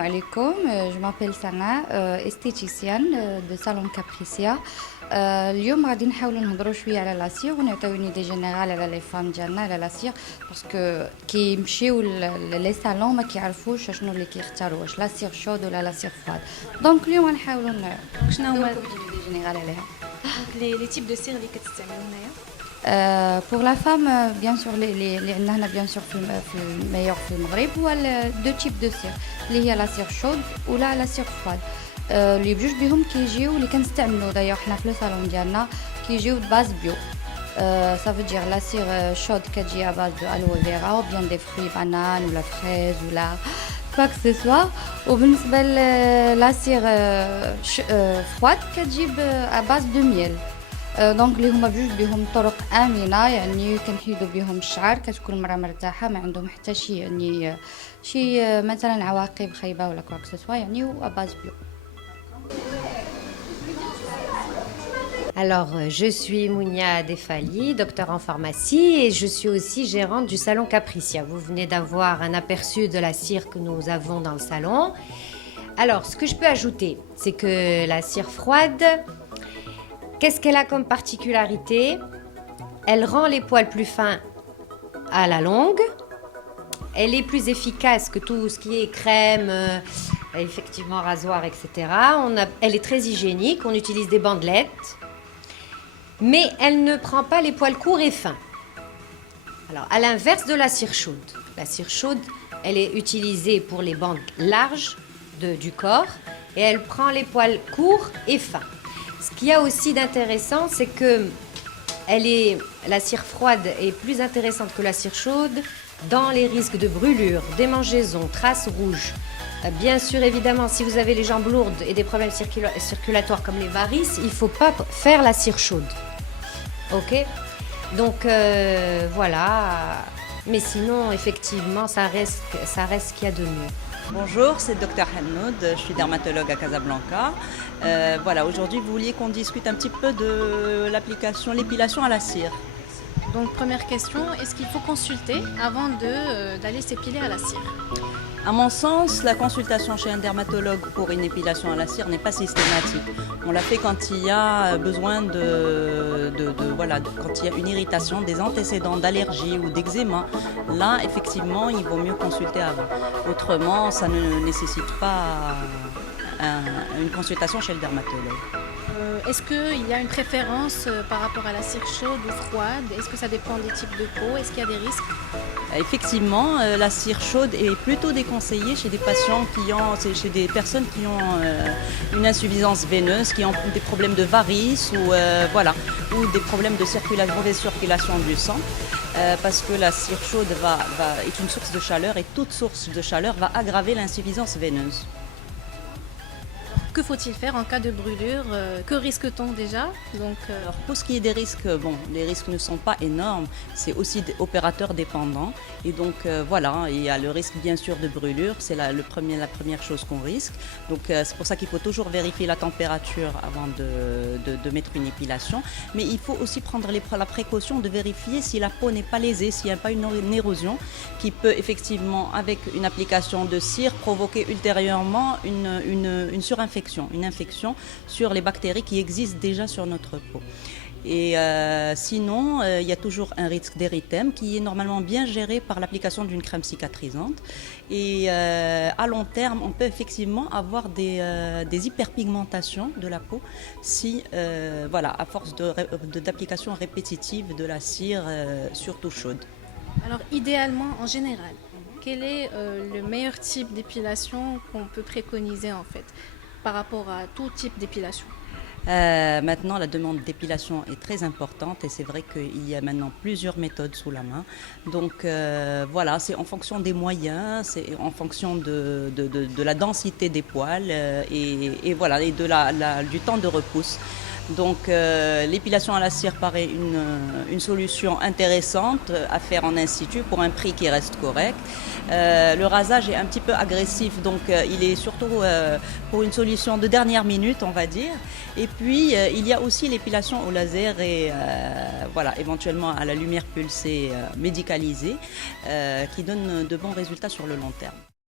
alaikum, je m'appelle Sana, esthéticienne de Salon Capricia. اليوم غادي نحاولوا نهضروا شويه على لاسير ونعطيو une idée générale على لي فام ديالنا على لاسير باسكو كي يمشيو لي صالون ما كيعرفوش شنو اللي كيختاروا واش لاسير شود ولا لاسير فواد دونك اليوم غنحاولوا شنو هما نديرو une idée générale عليها. لي تيب دو سير اللي كتستعملوا هنايا؟ Pour la femme, bien sûr, les عندنا bien sûr في الميور في المغرب هو deux types de cire اللي هي la cire chaude ولا la cire froide. اللي بجوج بهم كيجيو اللي كنستعملوا دايوغ حنا في لو صالون ديالنا كيجيو باز بيو. Ça veut dire la cire chaude كتجي à base de aloe vera ou bien des fruits bananes ou la fraise ou la quoi que ce soit. وبالنسبة la cire froide كتجي à base de miel. دونك اللي هما بجوج بهم طرق امنه يعني كنحيدوا بهم الشعر كتكون المراه مرتاحه ما عندهم حتى شي يعني شي مثلا عواقب خايبه ولا كواك سوا يعني واباز بيو. Alors, je suis Mounia Defali, docteur en pharmacie et je suis aussi gérante du salon Capricia. Vous venez d'avoir un aperçu de la cire que nous avons dans le salon. Alors, ce que je peux ajouter, c'est que la cire froide, qu'est-ce qu'elle a comme particularité? Elle rend les poils plus fins à la longue. Elle est plus efficace que tout ce qui est crème, effectivement rasoir, etc. Elle est très hygiénique, on utilise des bandelettes. Mais elle ne prend pas les poils courts et fins. Alors, à l'inverse de la cire chaude. La cire chaude, elle est utilisée pour les bandes larges du corps et elle prend les poils courts et fins. Ce qu'il y a aussi d'intéressant, c'est que la cire froide est plus intéressante que la cire chaude dans les risques de brûlure, démangeaisons, traces rouges. Bien sûr, évidemment, si vous avez les jambes lourdes et des problèmes circulatoires comme les varices, il ne faut pas faire la cire chaude. Ok? Donc, voilà. Mais sinon, effectivement, ça reste ce qu'il y a de mieux. Bonjour, c'est Dr Hanoud, je suis dermatologue à Casablanca. Voilà, aujourd'hui vous vouliez qu'on discute un petit peu de l'épilation à la cire. Donc première question, est-ce qu'il faut consulter avant d'aller s'épiler à la cire? À mon sens, la consultation chez un dermatologue pour une épilation à la cire n'est pas systématique. On la fait quand il y a besoin quand il y a une irritation, des antécédents d'allergie ou d'eczéma. Là, effectivement, il vaut mieux consulter avant. Autrement, ça ne nécessite pas une consultation chez le dermatologue. Est-ce qu'il y a une préférence par rapport à la cire chaude ou froide? Est-ce que ça dépend des types de peau? Est-ce qu'il y a des risques? Effectivement, la cire chaude est plutôt déconseillée chez des patients chez des personnes qui ont une insuffisance veineuse, qui ont des problèmes de varices ou des problèmes de mauvaise circulation du sang. Parce que la cire chaude est une source de chaleur et toute source de chaleur va aggraver l'insuffisance veineuse. Que faut-il faire en cas de brûlure? Que risque-t-on déjà? Alors, pour ce qui est des risques, les risques ne sont pas énormes, c'est aussi opérateur dépendant. Et donc voilà, il y a le risque bien sûr de brûlure, c'est la première chose qu'on risque. Donc c'est pour ça qu'il faut toujours vérifier la température avant de mettre une épilation. Mais il faut aussi prendre la précaution de vérifier si la peau n'est pas lésée, s'il n'y a pas une érosion qui peut effectivement, avec une application de cire, provoquer ultérieurement une surinfection. Une infection sur les bactéries qui existent déjà sur notre peau. Et sinon, il y a toujours un risque d'érythème qui est normalement bien géré par l'application d'une crème cicatrisante. Et à long terme, on peut effectivement avoir des hyperpigmentations de la peau si, à force d'application répétitive de la cire, surtout chaude. Alors idéalement, en général, quel est le meilleur type d'épilation qu'on peut préconiser en fait par rapport à tout type d'épilation? Maintenant, la demande d'épilation est très importante et c'est vrai qu'il y a maintenant plusieurs méthodes sous la main. Donc c'est en fonction des moyens, c'est en fonction de la densité des poils et du temps de repousse. Donc l'épilation à la cire paraît une solution intéressante à faire en institut pour un prix qui reste correct. Le rasage est un petit peu agressif, donc il est surtout pour une solution de dernière minute, on va dire. Et puis il y a aussi l'épilation au laser et éventuellement à la lumière pulsée médicalisée qui donne de bons résultats sur le long terme.